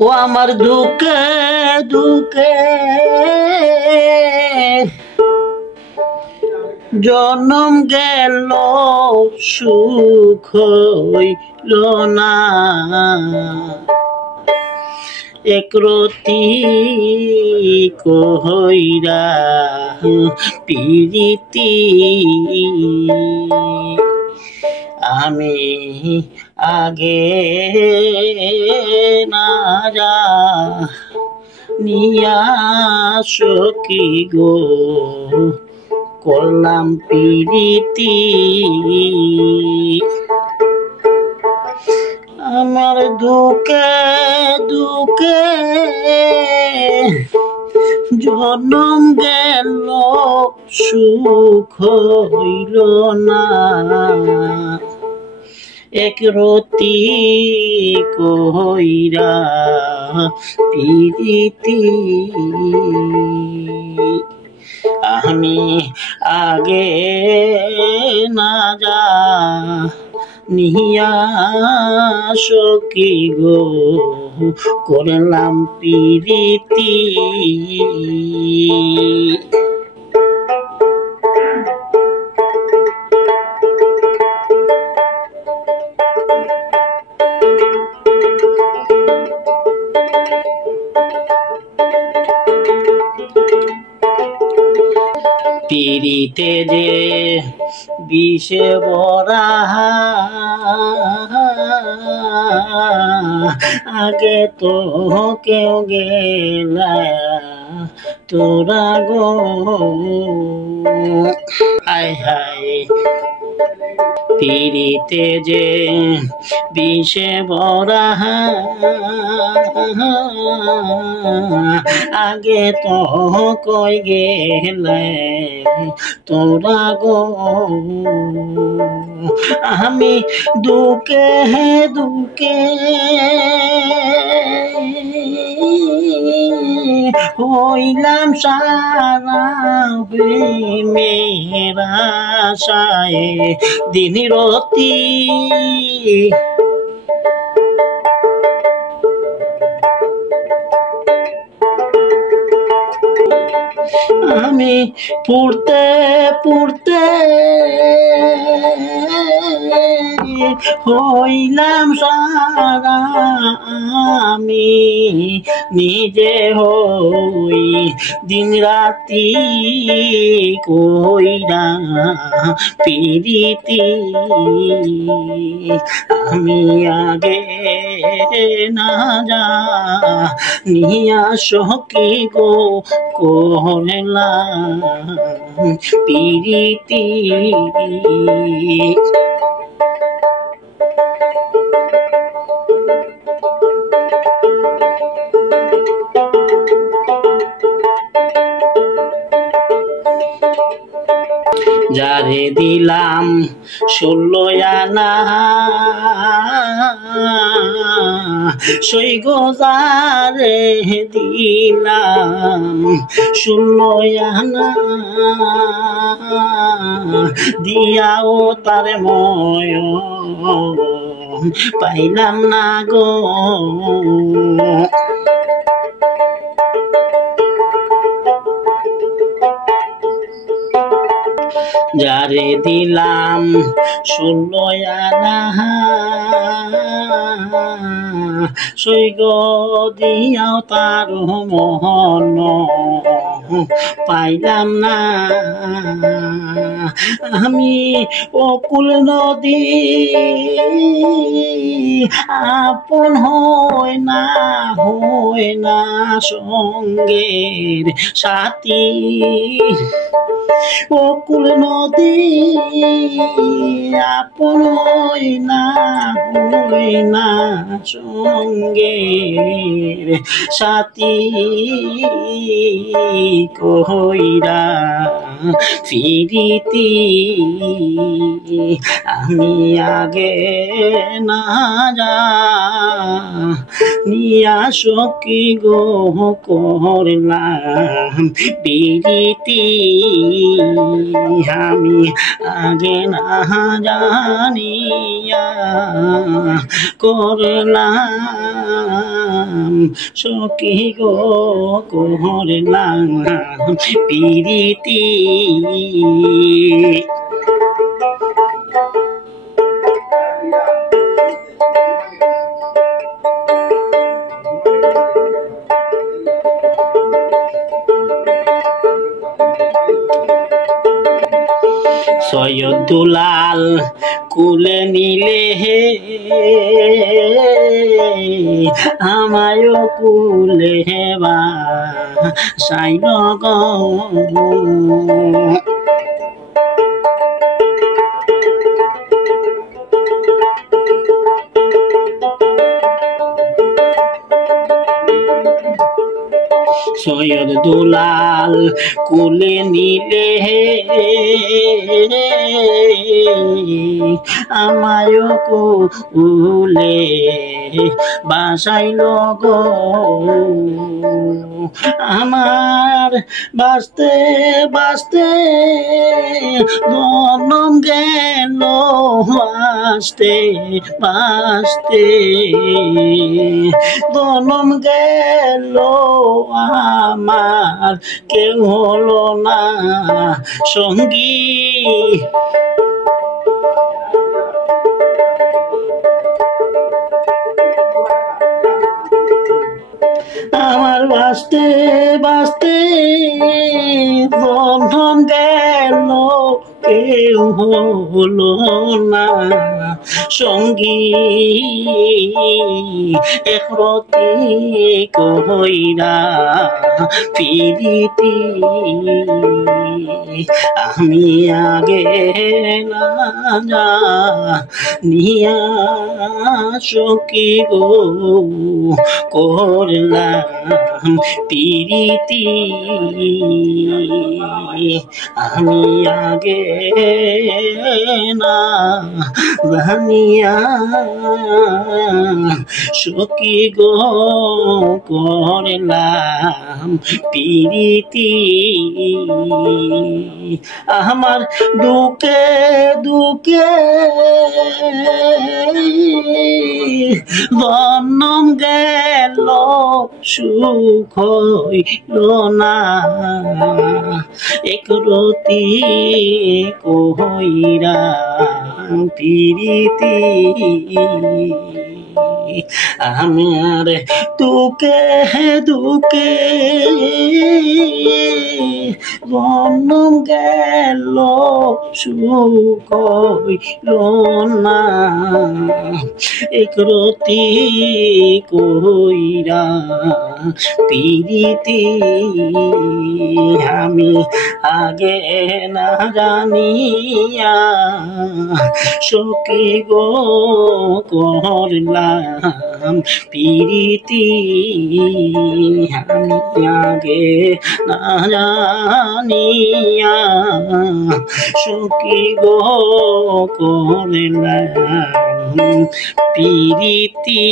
ও আমার দুঃখে দুঃখে জনম গেল সুখ হইল না একরতি কইরা পিরিতি আমি আগে না যা নিয়া সখী গো করলাম পিরিতি আমার দুঃখে দুঃখে জনম গেল সুখ হইল না একরতি কইরা পিরিতি আমি আগে না যা নিয়া সখী গো করলাম পিরিতি পিরিতে যে বিষে ভরা আগে তো কেউ গেলা তোরা গো হায় হায় পিরিতে যে বিষে ভরা আগে তো কই গেলে তোরা গো আমি দুঃখে দুঃখে হইলাম সারা মেরা আশায় দিন রতি আমি পড়তে পড়তে হইলাম সারা আমি নিজে হই দিন রাতি কইরা পিরিতি আমি আগে না যা নিয়া সখী গো করলাম পিরিতি যারে দিলাম 16 আনা সই গো যারে দিলাম 16 আনা দিয়াও তার ময় পাইলাম না গো যারে দিলাম 16 আনা সই গো দিয়াও তার মন পাইলাম না আমি অকুল নদী আপন হয় না সঙ্গের সাথী অকুল নদী আপন হয় না সঙ্গের সাথী কইরা ফিরিতি পিরিতি আমি আগে না জানিয়া সখী গো করলাম পিরিতি আমি আগে না জানিয়া করলাম সখী গো করলাম পিরিতি সৈয়দ দুলাল কুলে নিলে হে আমায়ও কুলে হেবা সাইল গো সৈয়দ দুলাল কুলে নিলে আমায়ও কুলে বাসাইল গো আমার বাঁচতে বাঁচতে জনম গেল বাঁচতে বাঁচতে জনম গেল আমার কেউ হলো না সঙ্গী আমার বাঁচতে বাঁচতে জনম গেল কেউ হলো না সঙ্গী একরতি কইরা পিরিতি আমি আগে না জানিয়া সখী গো করলাম পিরিতি আমি আগে না জানিয়া সখী গো করলাম পিরিতি আমার দুঃখে দুঃখে জনম গেল সুখ হইল না একরতি কইরা পিরিতি আমার দুঃখে দুঃখে জনম গেল সুখ হইল না একরতি কইরা পিরিতি আমি আগে না জানিয়া সখী গো করলাম পিরিতি আমি আগে না জানিয়া সখী গো করলাম পিরিতি।